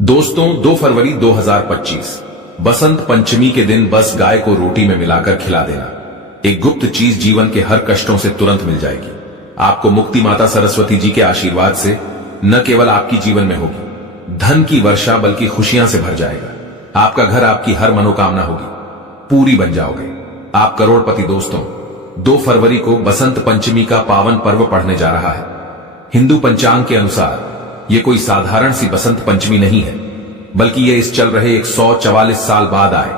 दोस्तों 2 फरवरी 2025 बसंत पंचमी के दिन बस गाय को रोटी में मिलाकर खिला देना। एक गुप्त चीज जीवन के हर कष्टों से तुरंत मिल जाएगी। आपको मुक्ति माता सरस्वती जी के आशीर्वाद से न केवल आपकी जीवन में होगी धन की वर्षा बल्कि खुशियां से भर जाएगा। आपका घर, आपकी हर मनोकामना होगी, पूरी बन जाओगे, आप करोड़पति। दोस्तों 2 फरवरी को बसंत पंचमी का पावन पर्व पड़ने जा रहा है। हिंदू पंचांग के अनुसार ये कोई साधारण सी बसंत पंचमी नहीं है, बल्कि ये इस चल रहे 144 साल बाद आए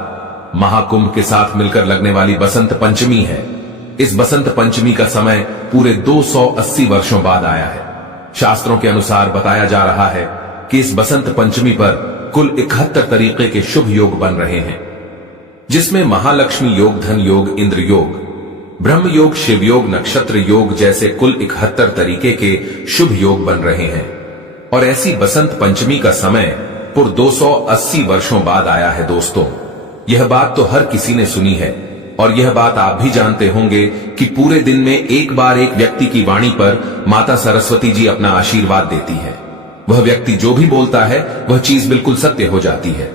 महाकुंभ के साथ मिलकर लगने वाली बसंत पंचमी है। इस बसंत पंचमी का समय पूरे 280 वर्षों बाद आया है। शास्त्रों के अनुसार बताया जा रहा है कि इस बसंत पंचमी पर कुल 71 तरीके के शुभ योग बन रहे हैं, जिसमें महालक्ष्मी योग, धन योग, इंद्र योग, ब्रह्म योग, शिव योग, नक्षत्र योग जैसे कुल 71 तरीके के शुभ योग बन रहे हैं। और ऐसी बसंत पंचमी का समय पूरे 280 वर्षों बाद आया है। दोस्तों यह बात तो हर किसी ने सुनी है, और यह बात आप भी जानते होंगे कि पूरे दिन में एक बार एक व्यक्ति की वाणी पर माता सरस्वती जी अपना आशीर्वाद देती है। वह व्यक्ति जो भी बोलता है वह चीज बिल्कुल सत्य हो जाती है।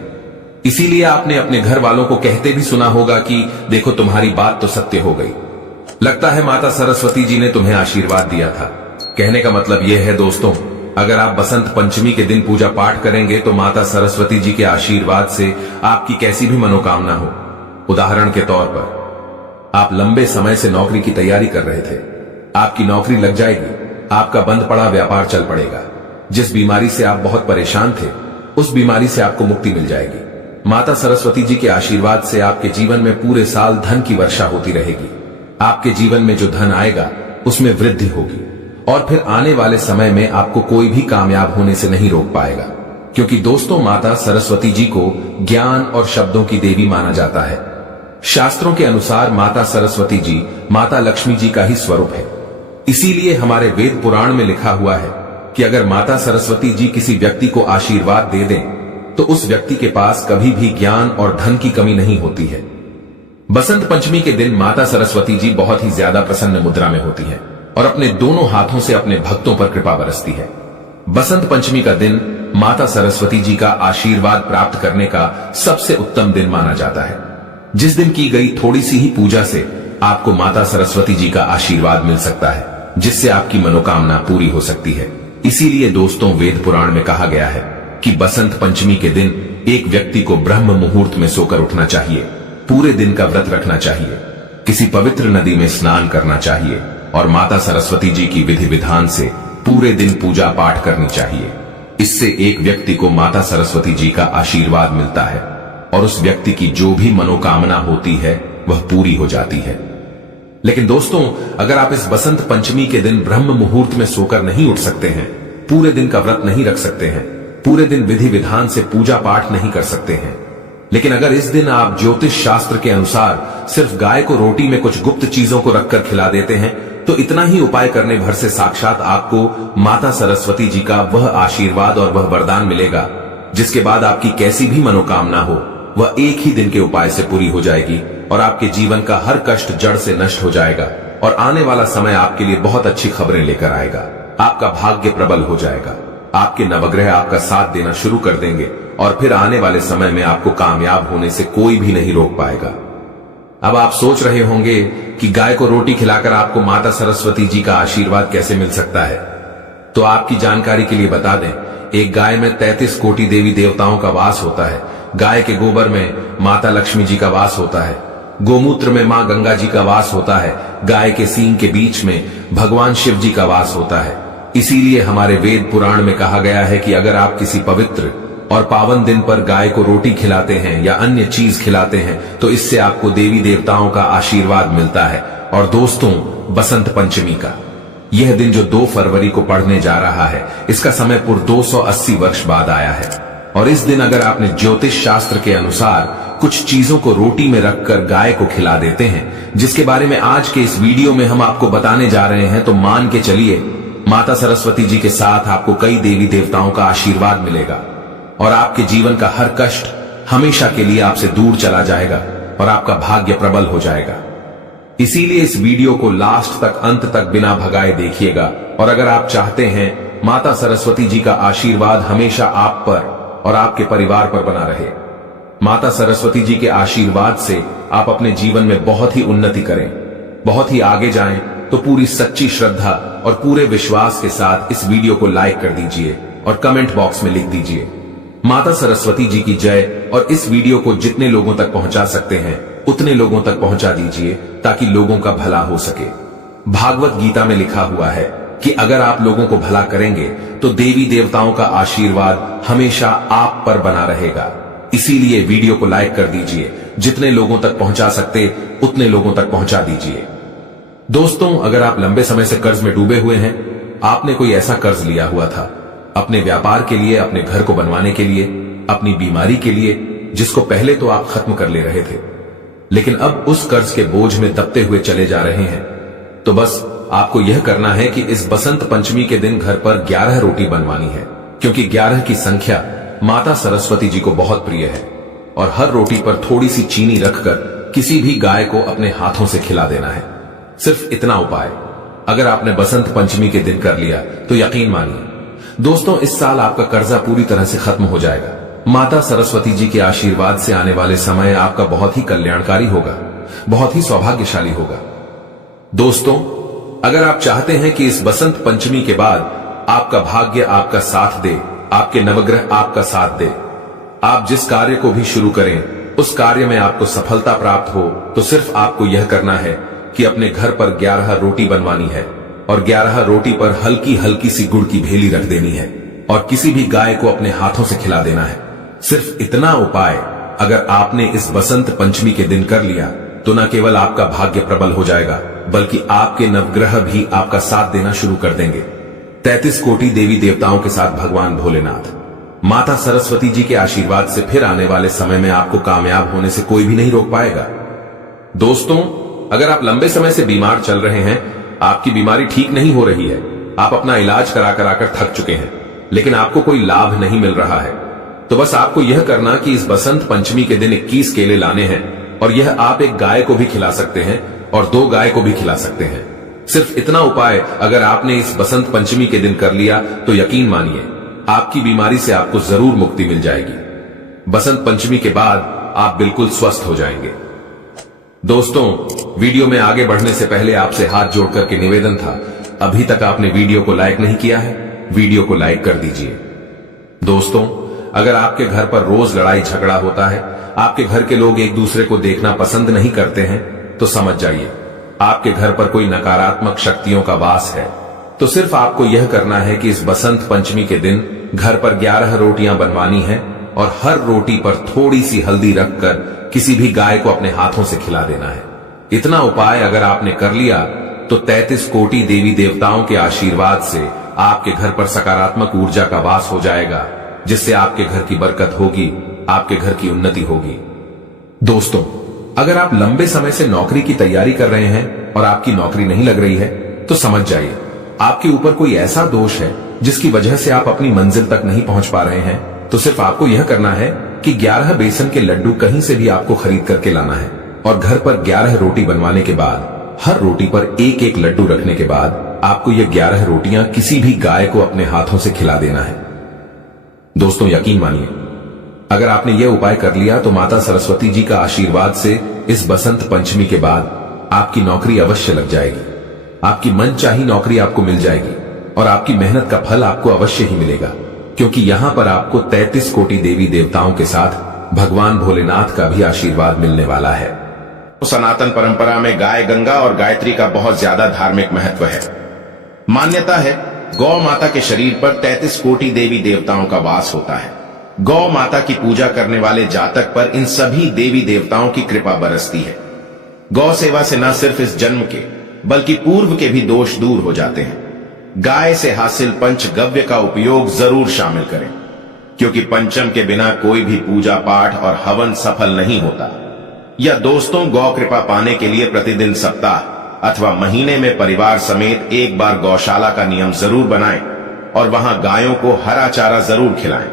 इसीलिए आपने अपने घर वालों को कहते भी सुना होगा कि देखो तुम्हारी बात तो सत्य हो गई, लगता है माता सरस्वती जी ने तुम्हें आशीर्वाद दिया था। कहने का मतलब यह है दोस्तों, अगर आप बसंत पंचमी के दिन पूजा पाठ करेंगे तो माता सरस्वती जी के आशीर्वाद से आपकी कैसी भी मनोकामना हो। उदाहरण के तौर पर आप लंबे समय से नौकरी की तैयारी कर रहे थे, आपकी नौकरी लग जाएगी, आपका बंद पड़ा व्यापार चल पड़ेगा। जिस बीमारी से आप बहुत परेशान थे उस बीमारी से आपको मुक्ति मिल जाएगी। माता सरस्वती जी के आशीर्वाद से आपके जीवन में पूरे साल धन की वर्षा होती रहेगी। आपके जीवन में जो धन आएगा उसमें वृद्धि होगी, और फिर आने वाले समय में आपको कोई भी कामयाब होने से नहीं रोक पाएगा, क्योंकि दोस्तों माता सरस्वती जी को ज्ञान और शब्दों की देवी माना जाता है। शास्त्रों के अनुसार माता सरस्वती जी माता लक्ष्मी जी का ही स्वरूप है। इसीलिए हमारे वेद पुराण में लिखा हुआ है कि अगर माता सरस्वती जी किसी व्यक्ति को आशीर्वाद दे दें तो उस व्यक्ति के पास कभी भी ज्ञान और धन की कमी नहीं होती है। बसंत पंचमी के दिन माता सरस्वती जी बहुत ही ज्यादा प्रसन्न मुद्रा में होती है और अपने दोनों हाथों से अपने भक्तों पर कृपा बरसती है। बसंत पंचमी का दिन माता सरस्वती जी का आशीर्वाद प्राप्त करने का सबसे उत्तम दिन माना जाता है। जिस दिन की गई थोड़ी सी ही पूजा से आपको माता सरस्वती जी का आशीर्वाद मिल सकता है, जिससे आपकी मनोकामना पूरी हो सकती है। इसीलिए दोस्तों वेद पुराण में कहा गया है कि बसंत पंचमी के दिन एक व्यक्ति को ब्रह्म मुहूर्त में सोकर उठना चाहिए, पूरे दिन का व्रत रखना चाहिए, किसी पवित्र नदी में स्नान करना चाहिए और माता सरस्वती जी की विधि विधान से पूरे दिन पूजा पाठ करनी चाहिए। इससे एक व्यक्ति को माता सरस्वती जी का आशीर्वाद मिलता है और उस व्यक्ति की जो भी मनोकामना होती है वह पूरी हो जाती है। लेकिन दोस्तों अगर आप इस बसंत पंचमी के दिन ब्रह्म मुहूर्त में सोकर नहीं उठ सकते हैं, पूरे दिन का व्रत नहीं रख सकते हैं, पूरे दिन विधि विधान से पूजा पाठ नहीं कर सकते हैं, लेकिन अगर इस दिन आप ज्योतिष शास्त्र के अनुसार सिर्फ गाय को रोटी में कुछ गुप्त चीजों को रखकर खिला देते हैं, तो इतना ही उपाय करने भर से साक्षात आपको माता सरस्वती जी का वह आशीर्वाद और वह वरदान मिलेगा, जिसके बाद आपकी कैसी भी मनोकामना हो वह एक ही दिन के उपाय से पूरी हो जाएगी और आपके जीवन का हर कष्ट जड़ से नष्ट हो जाएगा और आने वाला समय आपके लिए बहुत अच्छी खबरें लेकर आएगा। आपका भाग्य प्रबल हो जाएगा, आपके नवग्रह आपका साथ देना शुरू कर देंगे और फिर आने वाले समय में आपको कामयाब होने से कोई भी नहीं रोक पाएगा। अब आप सोच रहे होंगे कि गाय को रोटी खिलाकर आपको माता सरस्वती जी का आशीर्वाद कैसे मिल सकता है। तो आपकी जानकारी के लिए बता दें, एक गाय में 33 कोटि देवी देवताओं का वास होता है। गाय के गोबर में माता लक्ष्मी जी का वास होता है, गोमूत्र में मां गंगा जी का वास होता है, गाय के सींग के बीच में भगवान शिव जी का वास होता है। इसीलिए हमारे वेद पुराण में कहा गया है कि अगर आप किसी पवित्र और पावन दिन पर गाय को रोटी खिलाते हैं या अन्य चीज खिलाते हैं तो इससे आपको देवी देवताओं का आशीर्वाद मिलता है। और दोस्तों बसंत पंचमी का यह दिन जो 2 फरवरी को पड़ने जा रहा है, इसका समय पूरे 280 वर्ष बाद आया है। और इस दिन अगर आपने ज्योतिष शास्त्र के अनुसार कुछ चीजों को रोटी में रखकर गाय को खिला देते हैं, जिसके बारे में आज के इस वीडियो में हम आपको बताने जा रहे हैं, तो मान के चलिए माता सरस्वती जी के साथ आपको कई देवी देवताओं का आशीर्वाद मिलेगा और आपके जीवन का हर कष्ट हमेशा के लिए आपसे दूर चला जाएगा और आपका भाग्य प्रबल हो जाएगा। इसीलिए इस वीडियो को लास्ट तक, अंत तक बिना भगाए देखिएगा। और अगर आप चाहते हैं माता सरस्वती जी का आशीर्वाद हमेशा आप पर और आपके परिवार पर बना रहे। माता सरस्वती जी के आशीर्वाद से आप अपने जीवन में बहुत ही उन्नति करें, बहुत ही आगे जाएं। तो पूरी सच्ची श्रद्धा और पूरे विश्वास के साथ इस वीडियो को लाइक कर दीजिए और कमेंट बॉक्स में लिख दीजिए माता सरस्वती जी की जय। और इस वीडियो को जितने लोगों तक पहुंचा सकते हैं उतने लोगों तक पहुंचा दीजिए ताकि लोगों का भला हो सके। भागवत गीता में लिखा हुआ है कि अगर आप लोगों को भला करेंगे तो देवी देवताओं का आशीर्वाद हमेशा आप पर बना रहेगा। इसीलिए वीडियो को लाइक कर दीजिए, जितने लोगों तक पहुंचा सकते उतने लोगों तक पहुंचा दीजिए। दोस्तों, अगर आप लंबे समय से कर्ज में डूबे हुए हैं, आपने कोई ऐसा कर्ज लिया हुआ था अपने व्यापार के लिए, अपने घर को बनवाने के लिए, अपनी बीमारी के लिए, जिसको पहले तो आप खत्म कर ले रहे थे, लेकिन अब उस कर्ज के बोझ में दबते हुए चले जा रहे हैं, तो बस आपको यह करना है कि इस बसंत पंचमी के दिन घर पर 11 रोटी बनवानी है, क्योंकि 11 की संख्या माता सरस्वती जी को बहुत प्रिय है। और हर रोटी पर थोड़ी सी चीनी रखकर किसी भी गाय को अपने हाथों से खिला देना है। सिर्फ इतना उपाय अगर आपने बसंत पंचमी के दिन कर लिया तो यकीन मानिए दोस्तों, इस साल आपका कर्जा पूरी तरह से खत्म हो जाएगा। माता सरस्वती जी के आशीर्वाद से आने वाले समय आपका बहुत ही कल्याणकारी होगा, बहुत ही सौभाग्यशाली होगा। दोस्तों, अगर आप चाहते हैं कि इस बसंत पंचमी के बाद आपका भाग्य आपका साथ दे, आपके नवग्रह आपका साथ दे, आप जिस कार्य को भी शुरू करें उस कार्य में आपको सफलता प्राप्त हो, तो सिर्फ आपको यह करना है कि अपने घर पर 11 रोटी बनवानी है और 11 रोटी पर हल्की हल्की सी गुड़ की भेली रख देनी है और किसी भी गाय को अपने हाथों से खिला देना है। सिर्फ इतना उपाय अगर आपने इस बसंत पंचमी के दिन कर लिया तो न केवल आपका भाग्य प्रबल हो जाएगा, बल्कि आपके नवग्रह भी आपका साथ देना शुरू कर देंगे। 33 कोटि देवी देवताओं के साथ भगवान भोलेनाथ, माता सरस्वती जी के आशीर्वाद से फिर आने वाले समय में आपको कामयाब होने से कोई भी नहीं रोक पाएगा। दोस्तों, अगर आप लंबे समय से बीमार चल रहे हैं, आपकी बीमारी ठीक नहीं हो रही है, आप अपना इलाज करा कर थक चुके हैं, लेकिन आपको कोई लाभ नहीं मिल रहा है, तो बस आपको यह करना कि इस बसंत पंचमी के दिन 21 केले लाने हैं और यह आप एक गाय को भी खिला सकते हैं और 2 गाय को भी खिला सकते हैं। सिर्फ इतना उपाय अगर आपने इस बसंत पंचमी के दिन कर लिया तो यकीन मानिए आपकी बीमारी से आपको जरूर मुक्ति मिल जाएगी। बसंत पंचमी के बाद आप बिल्कुल स्वस्थ हो जाएंगे। दोस्तों, वीडियो में आगे बढ़ने से पहले आपसे हाथ जोड़ करके निवेदन था, अभी तक आपने वीडियो को लाइक नहीं किया है, वीडियो को लाइक कर दीजिए। दोस्तों, अगर आपके घर पर रोज लड़ाई झगड़ा होता है, आपके घर के लोग एक दूसरे को देखना पसंद नहीं करते हैं, तो समझ जाइए आपके घर पर कोई नकारात्मक शक्तियों का वास है। तो सिर्फ आपको यह करना है कि इस बसंत पंचमी के दिन घर पर 11 रोटियां बनवानी है और हर रोटी पर थोड़ी सी हल्दी रखकर किसी भी गाय को अपने हाथों से खिला देना है। इतना उपाय अगर आपने कर लिया तो 33 कोटि देवी देवताओं के आशीर्वाद से आपके घर पर सकारात्मक ऊर्जा का वास हो जाएगा, जिससे आपके घर की बरकत होगी, आपके घर की उन्नति होगी। दोस्तों, अगर आप लंबे समय से नौकरी की तैयारी कर रहे हैं और आपकी नौकरी नहीं लग रही है, तो समझ जाइए आपके ऊपर कोई ऐसा दोष है जिसकी वजह से आप अपनी मंजिल तक नहीं पहुंच पा रहे हैं। तो सिर्फ आपको यह करना है कि 11 बेसन के लड्डू कहीं से भी आपको खरीद करके लाना है और घर पर 11 रोटी बनवाने के बाद हर रोटी पर एक एक लड्डू रखने के बाद आपको ये 11 रोटियां किसी भी गाय को अपने हाथों से खिला देना है। दोस्तों, यकीन मानिए अगर आपने यह उपाय कर लिया तो माता सरस्वती जी का आशीर्वाद से इस बसंत पंचमी के बाद आपकी नौकरी अवश्य लग जाएगी, आपकी मनचाही नौकरी आपको मिल जाएगी और आपकी मेहनत का फल आपको अवश्य ही मिलेगा, क्योंकि यहां पर आपको 33 कोटि देवी देवताओं के साथ भगवान भोलेनाथ का भी आशीर्वाद मिलने वाला है। सनातन परंपरा में गाय गंगा और गायत्री का बहुत ज्यादा धार्मिक महत्व है। मान्यता है गौ माता के शरीर पर 33 कोटि देवी देवताओं का वास होता है। गौ माता की पूजा करने वाले जातक पर इन सभी देवी देवताओं की कृपा बरसती है। गौ सेवा से न सिर्फ इस जन्म के बल्कि पूर्व के भी दोष दूर हो जाते हैं। गाय से हासिल पंचगव्य का उपयोग जरूर शामिल करें, क्योंकि पंचम के बिना कोई भी पूजा पाठ और हवन सफल नहीं होता। या दोस्तों, गौ कृपा पाने के लिए प्रतिदिन सप्ताह अथवा महीने में परिवार समेत एक बार गौशाला का नियम जरूर बनाएं और वहां गायों को हरा चारा जरूर खिलाएं।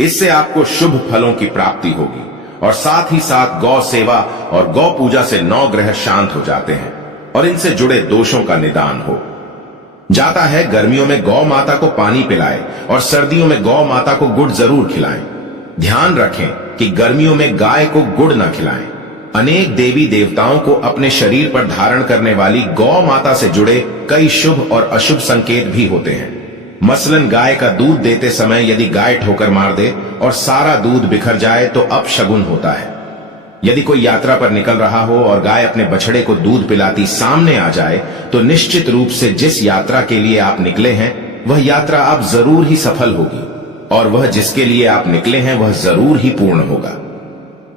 इससे आपको शुभ फलों की प्राप्ति होगी और साथ ही साथ गौ सेवा और गौ पूजा से 9 ग्रह शांत हो जाते हैं और इनसे जुड़े दोषों का निदान हो जाता है। गर्मियों में गौ माता को पानी पिलाएं और सर्दियों में गौ माता को गुड़ जरूर खिलाएं। ध्यान रखें कि गर्मियों में गाय को गुड़ न खिलाएं। अनेक देवी देवताओं को अपने शरीर पर धारण करने वाली गौ माता से जुड़े कई शुभ और अशुभ संकेत भी होते हैं। मसलन गाय का दूध देते समय यदि गाय ठोकर मार दे और सारा दूध बिखर जाए तो अपशगुन होता है। यदि कोई यात्रा पर निकल रहा हो और गाय अपने बछड़े को दूध पिलाती सामने आ जाए तो निश्चित रूप से जिस यात्रा के लिए आप निकले हैं वह यात्रा अब जरूर ही सफल होगी और वह जिसके लिए आप निकले हैं वह जरूर ही पूर्ण होगा।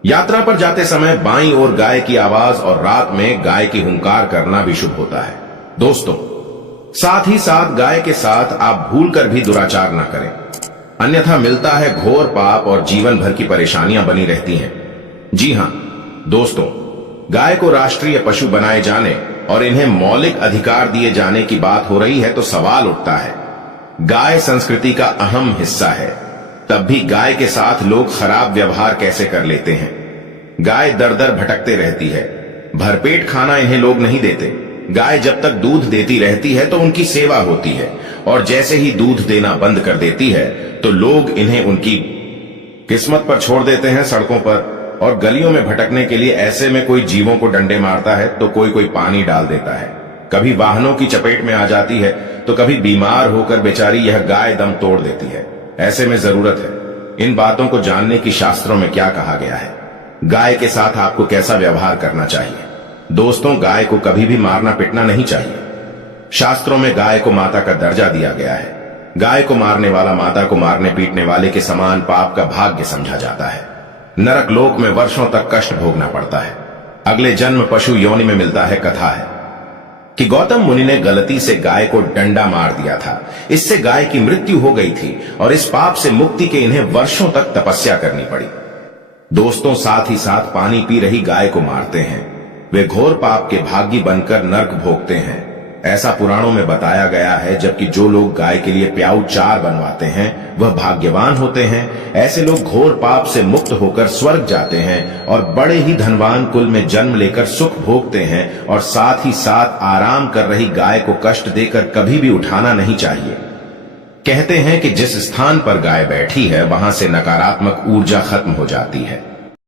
यात्रा पर जाते समय बाईं ओर गाय की आवाज और रात में गाय की हुंकार करना भी शुभ होता है। दोस्तों, साथ ही साथ गाय के साथ आप भूलकर भी दुराचार ना करें, अन्यथा मिलता है घोर पाप और जीवन भर की परेशानियां बनी रहती हैं। जी हां दोस्तों, गाय को राष्ट्रीय पशु बनाए जाने और इन्हें मौलिक अधिकार दिए जाने की बात हो रही है तो सवाल उठता है, गाय संस्कृति का अहम हिस्सा है, तब भी गाय के साथ लोग खराब व्यवहार कैसे कर लेते हैं। गाय दर दर भटकते रहती है, भरपेट खाना इन्हें लोग नहीं देते। गाय जब तक दूध देती रहती है तो उनकी सेवा होती है और जैसे ही दूध देना बंद कर देती है तो लोग इन्हें उनकी किस्मत पर छोड़ देते हैं सड़कों पर और गलियों में भटकने के लिए। ऐसे में कोई जीवों को डंडे मारता है तो कोई पानी डाल देता है, कभी वाहनों की चपेट में आ जाती है तो कभी बीमार होकर बेचारी यह गाय दम तोड़ देती है। ऐसे में जरूरत है इन बातों को जानने की शास्त्रों में क्या कहा गया है, गाय के साथ आपको कैसा व्यवहार करना चाहिए। दोस्तों, गाय को कभी भी मारना पिटना नहीं चाहिए। शास्त्रों में गाय को माता का दर्जा दिया गया है। गाय को मारने वाला माता को मारने पीटने वाले के समान पाप का भाग्य समझा जाता है। नरक लोक में वर्षों तक कष्ट भोगना पड़ता है। अगले जन्म पशु योनि में मिलता है। कथा है कि गौतम मुनि ने गलती से गाय को डंडा मार दिया था, इससे गाय की मृत्यु हो गई थी और इस पाप से मुक्ति के इन्हें वर्षों तक तपस्या करनी पड़ी। दोस्तों, साथ ही साथ पानी पी रही गाय को मारते हैं, वे घोर पाप के भागी बनकर नरक भोगते हैं। ऐसा पुराणों में बताया गया है, जबकि जो लोग गाय के लिए प्याऊ चार बनवाते हैं वह भाग्यवान होते हैं। ऐसे लोग घोर पाप से मुक्त होकर स्वर्ग जाते हैं और बड़े ही धनवान कुल में जन्म लेकर सुख भोगते हैं। और साथ ही साथ आराम कर रही गाय को कष्ट देकर कभी भी उठाना नहीं चाहिए। कहते हैं कि जिस स्थान पर गाय बैठी है वहां से नकारात्मक ऊर्जा खत्म हो जाती है।